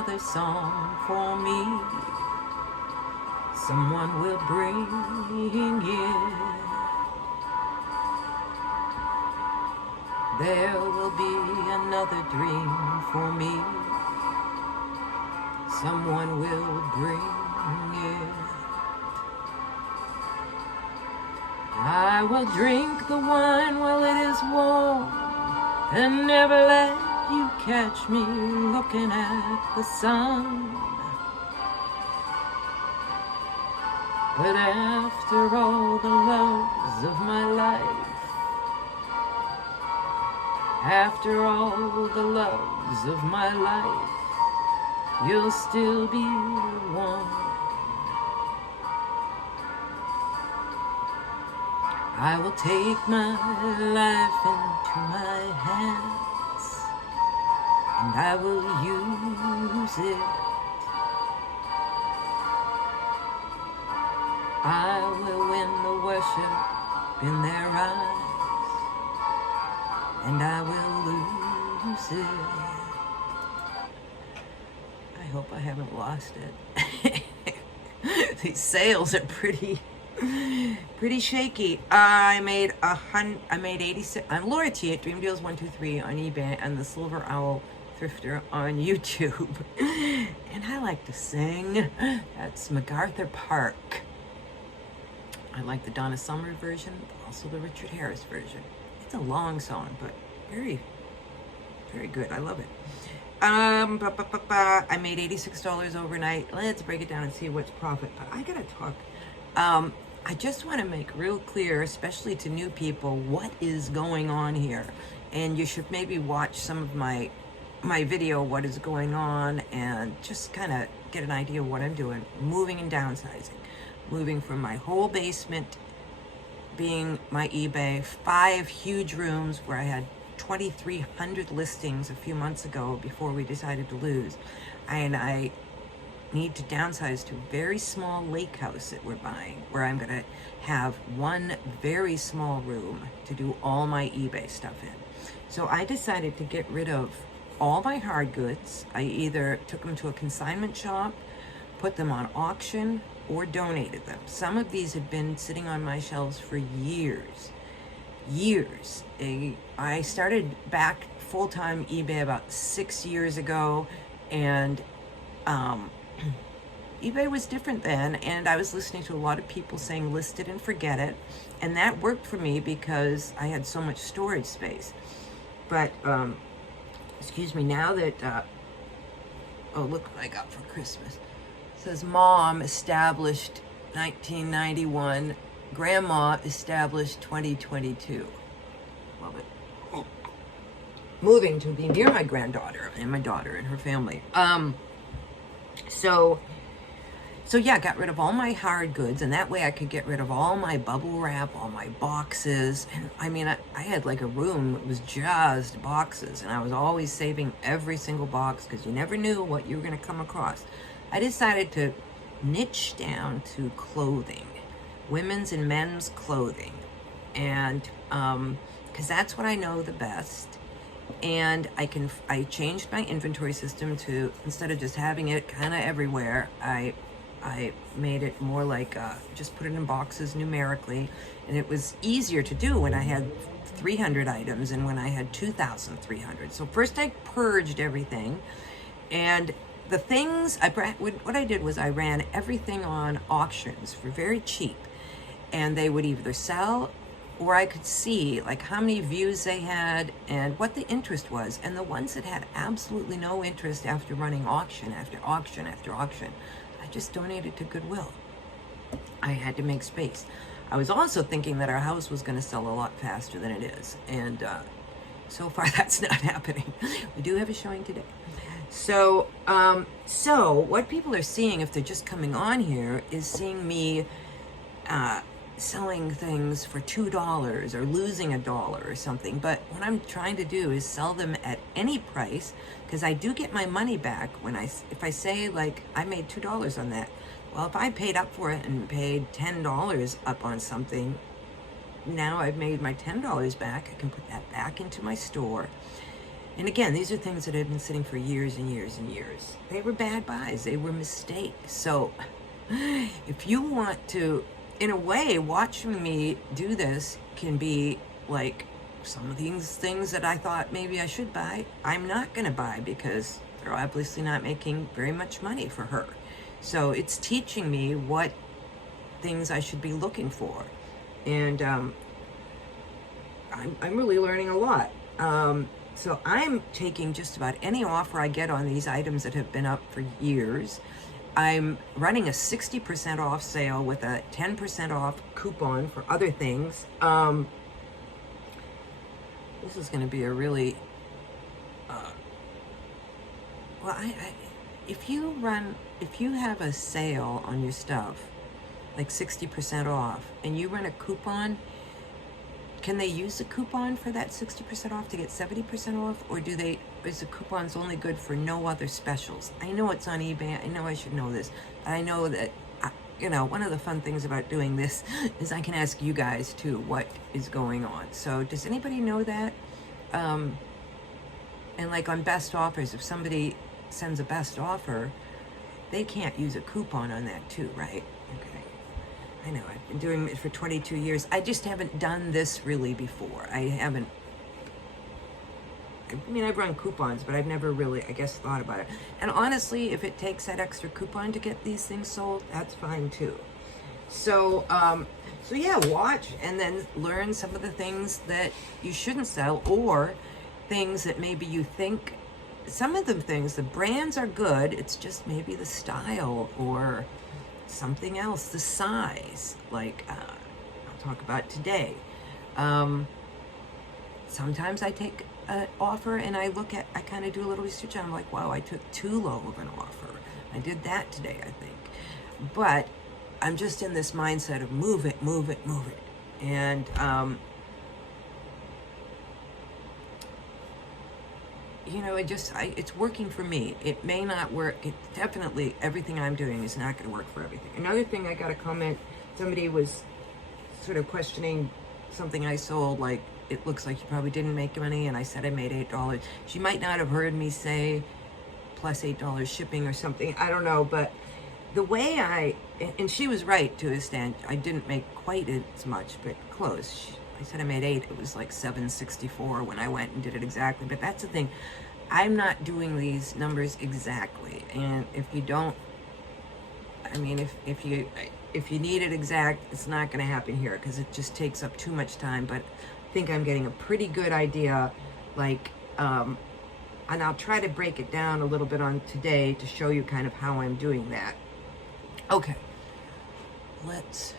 another song for me. Someone will bring it. There will be another dream for me. Someone will bring it. I will drink the wine while it is warm and never let you catch me looking at the sun. But after all the loves of my life, after all the loves of my life, you'll still be the one. I will take my life into my hands, and I will use it. I will win the worship in their eyes, and I will lose it. I hope I haven't lost it. These sales are pretty shaky. I made 86. I'm Laura T at Dream Deals 123 on eBay and the Silver Owl Thrifter on YouTube. And I like to sing. That's MacArthur Park. I like the Donna Summer version, also the Richard Harris version. It's a long song, but very, very good. I love it. I made $86 overnight. Let's break it down and see what's profit. But I gotta talk. I just want to make real clear, especially to new people, what is going on here. And you should maybe watch some of my video, what is going on, and just kind of get an idea of what I'm doing. Moving and downsizing. Moving from my whole basement being my eBay, 5 huge rooms where I had 2,300 listings a few months ago before we decided to lose. And I need to downsize to a very small lake house that we're buying, where I'm going to have one very small room to do all my eBay stuff in. So I decided to get rid of all my hard goods. I either took them to a consignment shop, put them on auction, or donated them. Some of these had been sitting on my shelves for years. I started back full-time eBay about 6 years ago, and eBay was different then, and I was listening to a lot of people saying list it and forget it, and that worked for me because I had so much storage space. But excuse me, now that oh, look what I got for Christmas. It says Mom established 1991, Grandma established 2022. Love it. Moving to be near my granddaughter and my daughter and her family. So yeah, got rid of all my hard goods, and that way I could get rid of all my bubble wrap, all my boxes. And I mean, I had like a room that was just boxes, and I was always saving every single box because you never knew what you were going to come across. I decided to niche down to clothing, women's and men's clothing, and because that's what I know the best. And I changed my inventory system to, instead of just having it kind of everywhere, I made it more like just put it in boxes numerically, and it was easier to do when I had 300 items and when I had 2,300. So first I purged everything, and the things what I did was I ran everything on auctions for very cheap, and they would either sell, or I could see like how many views they had and what the interest was. And the ones that had absolutely no interest, after running auction after auction after auction, I just donated to Goodwill. I had to make space. I was also thinking that our house was going to sell a lot faster than it is, and so far that's not happening. We do have a showing today. So what people are seeing, if they're just coming on here, is seeing me selling things for $2 or losing $1 or something. But what I'm trying to do is sell them at any price, because I do get my money back if I say, like, I made $2 on that. Well, if I paid up for it and paid $10 up on something, now I've made my $10 back. I can put that back into my store And again, these are things that had been sitting for years and years and years. They were bad buys. They were mistakes. So if you want to, in a way, watching me do this can be like some of these things that I thought maybe I should buy, I'm not going to buy because they're obviously not making very much money for her. So it's teaching me what things I should be looking for. And I'm really learning a lot. So I'm taking just about any offer I get on these items that have been up for years. I'm running a 60% off sale with a 10% off coupon for other things. This is going to be a really, well, if you have a sale on your stuff, like 60% off, and you run a coupon, can they use the coupon for that 60% off to get 70% off? Or is the coupons only good for no other specials? I know it's on eBay. I know I should know this. I know that, one of the fun things about doing this is I can ask you guys too what is going on. So does anybody know that? And like on best offers, if somebody sends a best offer, they can't use a coupon on that too, right? Okay. I know, I've been doing it for 22 years. I just haven't done this really before. I've run coupons, but I've never really, I guess, thought about it. And honestly, if it takes that extra coupon to get these things sold, that's fine too. So yeah, watch and then learn some of the things that you shouldn't sell, or things that maybe you think, some of the things, the brands are good, it's just maybe the style or something else, the size, like I'll talk about today. Sometimes I take an offer and I kind of do a little research and I'm like, wow, I took too low of an offer. I did that today, I think. But I'm just in this mindset of move it. And it's working for me. It may not work. Definitely, everything I'm doing is not going to work for everything. Another thing, I got a comment. Somebody was sort of questioning something I sold, like, it looks like you probably didn't make money, and I said I made $8. She might not have heard me say plus $8 shipping or something. I don't know, but the way and she was right to a extent. I didn't make quite as much, but close. I said I made $8. It was like $7.64 when I went and did it exactly. But that's the thing. I'm not doing these numbers exactly. And if you don't, if you need it exact, it's not going to happen here because it just takes up too much time. But I think I'm getting a pretty good idea, like, and I'll try to break it down a little bit on today to show you kind of how I'm doing that. Okay, let's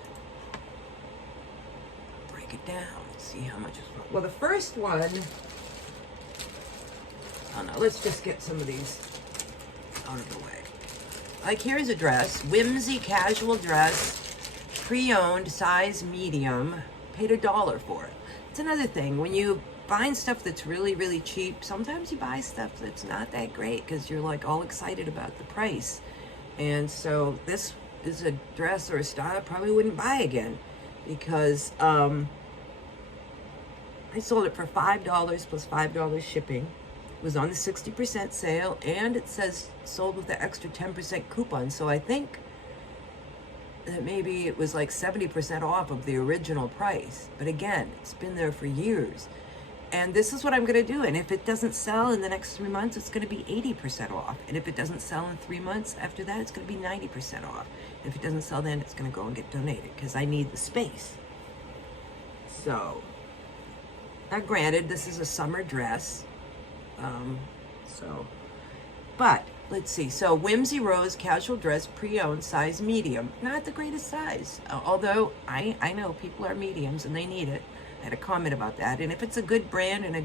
break it down, see how much is. Well, the first one, let's just get some of these out of the way. Like, here's a dress, Whimsy casual dress, pre-owned, size medium, paid $1 for it. It's another thing, when you find stuff that's really, really cheap, sometimes you buy stuff that's not that great because you're like all excited about the price. And so this is a dress or a style I probably wouldn't buy again because I sold it for $5 plus $5 shipping. It was on the 60% sale, and it says sold with the extra 10% coupon. So I think that maybe it was like 70% off of the original price. But again, it's been there for years. And this is what I'm going to do. And if it doesn't sell in the next 3 months, it's going to be 80% off. And if it doesn't sell in 3 months after that, it's going to be 90% off. And if it doesn't sell then, it's going to go and get donated because I need the space. So, now granted, this is a summer dress. But let's see. So Whimsy Rose casual dress, pre-owned, size medium. Not the greatest size. Although I know people are mediums and they need it. I had a comment about that. And if it's a good brand and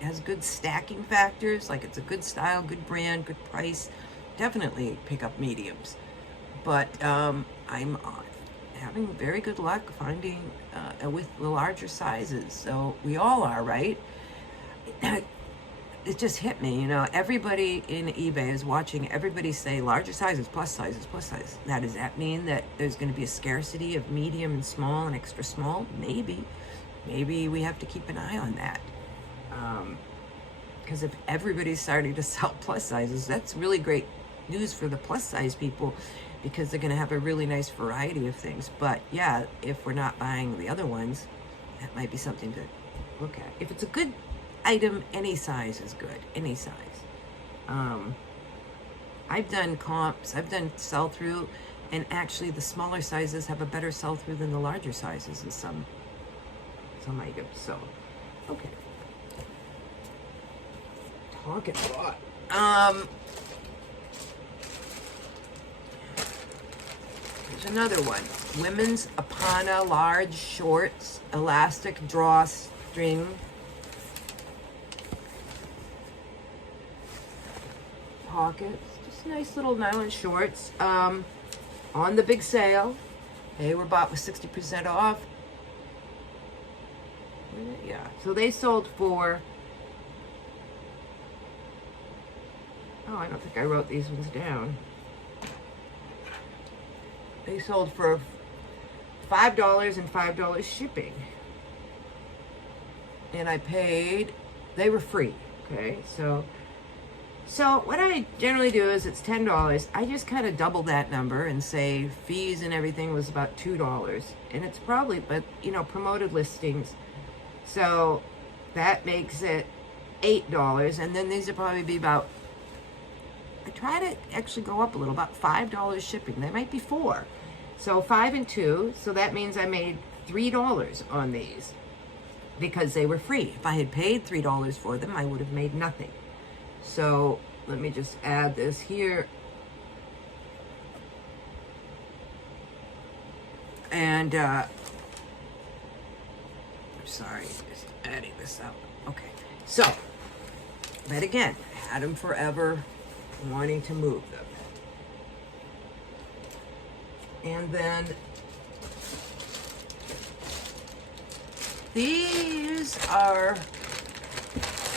has good stacking factors, like it's a good style, good brand, good price, definitely pick up mediums. But I'm having very good luck finding with the larger sizes. So we all are, right? It just hit me, everybody in eBay is watching everybody say larger sizes, plus sizes, plus sizes. Now, does that mean that there's going to be a scarcity of medium and small and extra small? Maybe we have to keep an eye on that. Because if everybody's starting to sell plus sizes, that's really great news for the plus size people, because they're going to have a really nice variety of things. But yeah, if we're not buying the other ones, that might be something to look at. If it's a good item, any size is good, any size. I've done comps, I've done sell-through, and actually the smaller sizes have a better sell-through than the larger sizes in some items. So, okay. Talking a lot. Here's another one. Women's Apana large shorts, elastic drawstring. Pockets, just nice little nylon shorts. On the big sale. They were bought with 60% off. Yeah, so they sold for, oh, I don't think I wrote these ones down. They sold for $5 and $5 shipping. And I paid, they were free, okay? So what I generally do is it's $10. I just kind of double that number and say fees and everything was about $2. And it's probably, but you know, promoted listings. So that makes it $8. And then these would probably be about, I try to actually go up a little, about $5 shipping. They might be $4. So 5 and 2. So that means I made $3 on these because they were free. If I had paid $3 for them, I would have made nothing. So let me just add this here. And I'm sorry, just adding this up. Okay, so, but again, had them forever, wanting to move them. And then these are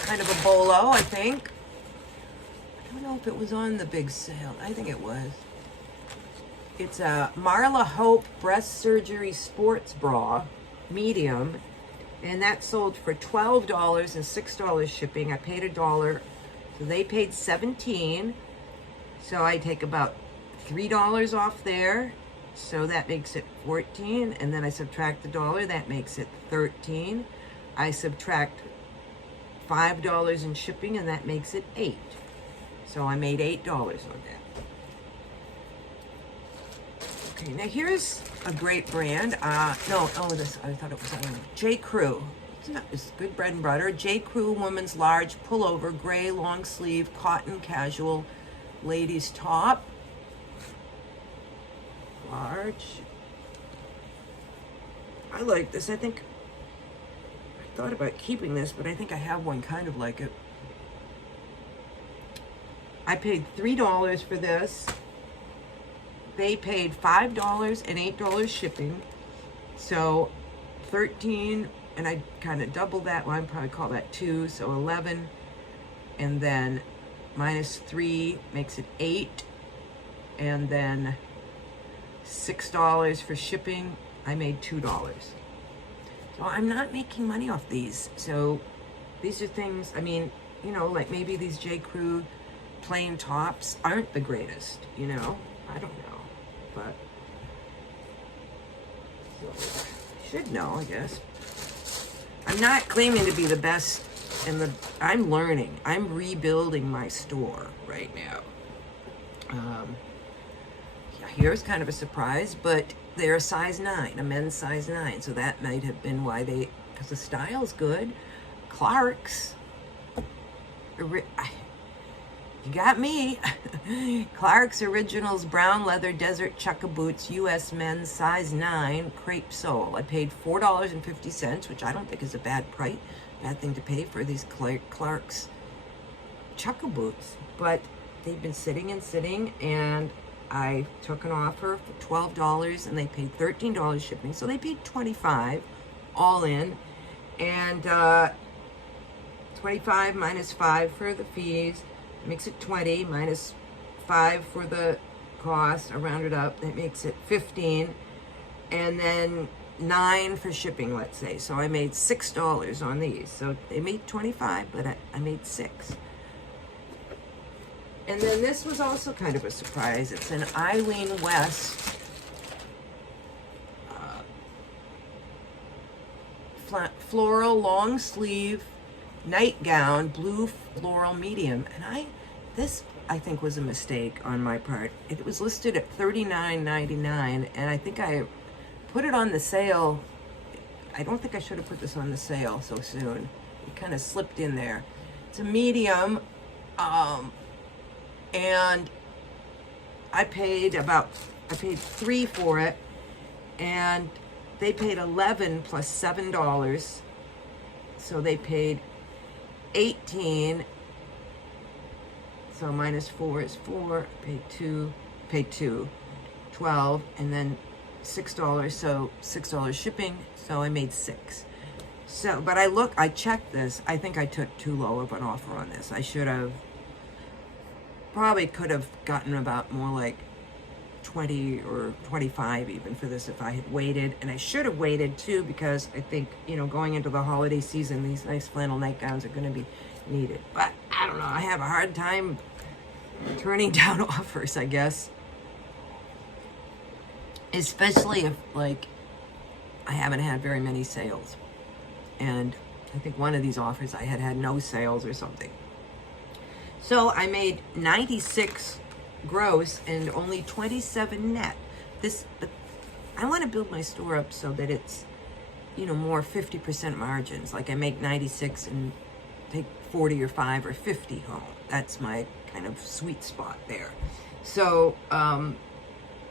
kind of a bolo, I think. I don't know if it was on the big sale. I think it was. It's a Marla Hope breast surgery sports bra, medium, and that sold for $12 and $6 shipping. I paid $1, so they paid $17. So I take about $3 off there, so that makes it $14, and then I subtract $1, that makes it $13. I subtract $5 in shipping, and that makes it $8. So I made $8 on that. Okay, now here's a great brand. This, I thought it was J. Crew. It's good bread and butter. J. Crew women's large pullover, gray long sleeve, cotton casual, ladies top. Large. I like this. I think I thought about keeping this, but I think I have one kind of like it. I paid $3 for this. They paid $5 and $8 shipping. So 13, and I kind of doubled that. Well, I'd probably call that 2, so 11. And then minus 3 makes it 8. And then $6 for shipping. I made $2. So I'm not making money off these. So these are things, I mean, you know, like maybe these J. Crew plain tops aren't the greatest, you know? I don't know, but so, should know, I guess. I'm not claiming to be the best I'm learning. I'm rebuilding my store right now. Here's kind of a surprise, but they're a size 9, a men's size 9. So that might have been why because the style's good. Clark's, you got me. Clark's Originals brown leather desert chukka boots, U.S. men's size 9, crepe sole. I paid $4.50, which I don't think is a bad thing to pay for these Clark's chukka boots. But they've been sitting, and I took an offer for $12, and they paid $13 shipping, so they paid $25 all in, and 25 minus 5 for the fees makes it 20, minus 5 for the cost. I rounded up, that makes it 15, and then $9 for shipping, let's say. So I made $6 on these. So they made 25, but I made 6. And then this was also kind of a surprise. It's an Eileen West floral long sleeve nightgown, blue floral medium. And this I think was a mistake on my part. It was listed at $39.99, and I think I put it on the sale. I don't think I should have put this on the sale so soon. It kind of slipped in there. It's a medium, and I paid $3 for it, and they paid $11 plus $7, so they paid $18. So minus 4 is 4. Paid two, $12, and then $6. So $6 shipping. So I made 6. So, but I checked this. I think I took too low of an offer on this. I should have, probably could have gotten about more like 20 or 25 even for this if I had waited. And I should have waited too, because I think, going into the holiday season, these nice flannel nightgowns are going to be needed. But I don't know, I have a hard time turning down offers, I guess. Especially if, like, I haven't had very many sales. And I think one of these offers I had no sales or something. So I made 96 gross and only 27 net. But I want to build my store up so that it's, more 50% margins. Like I make 96 and take 40 or 5 or 50 home. That's my kind of sweet spot there. So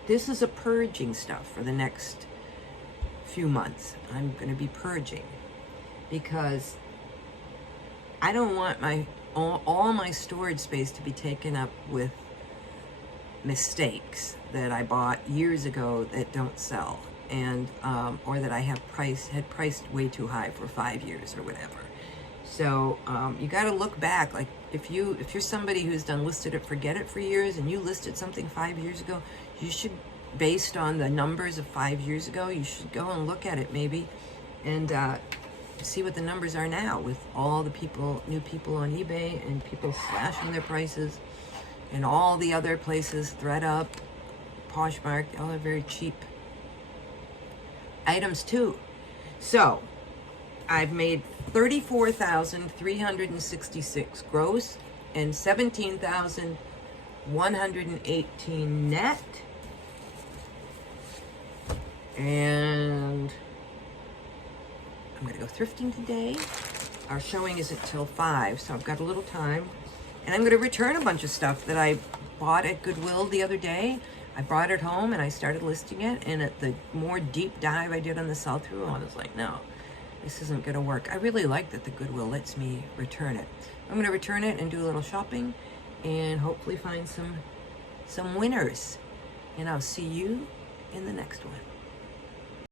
this is a purging stuff for the next few months. I'm going to be purging because I don't want all my storage space to be taken up with mistakes that I bought years ago that don't sell, and or that I had priced way too high for 5 years or whatever. So you got to look back. Like if you're somebody who's done listed it, forget it for years, and you listed something 5 years ago, you should, based on the numbers of 5 years ago, you should go and look at it maybe, and see what the numbers are now with all the new people on eBay and people slashing their prices, and all the other places, ThreadUp, Poshmark, all are very cheap items too. So I've made 34,366 gross and 17,118 net. And I'm gonna go thrifting today. Our showing isn't till 5, so I've got a little time. And I'm gonna return a bunch of stuff that I bought at Goodwill the other day. I brought it home and I started listing it, and at the more deep dive I did on the sell-through, I was like, no, this isn't gonna work. I really like that the Goodwill lets me return it. I'm gonna return it and do a little shopping and hopefully find some winners. And I'll see you in the next one.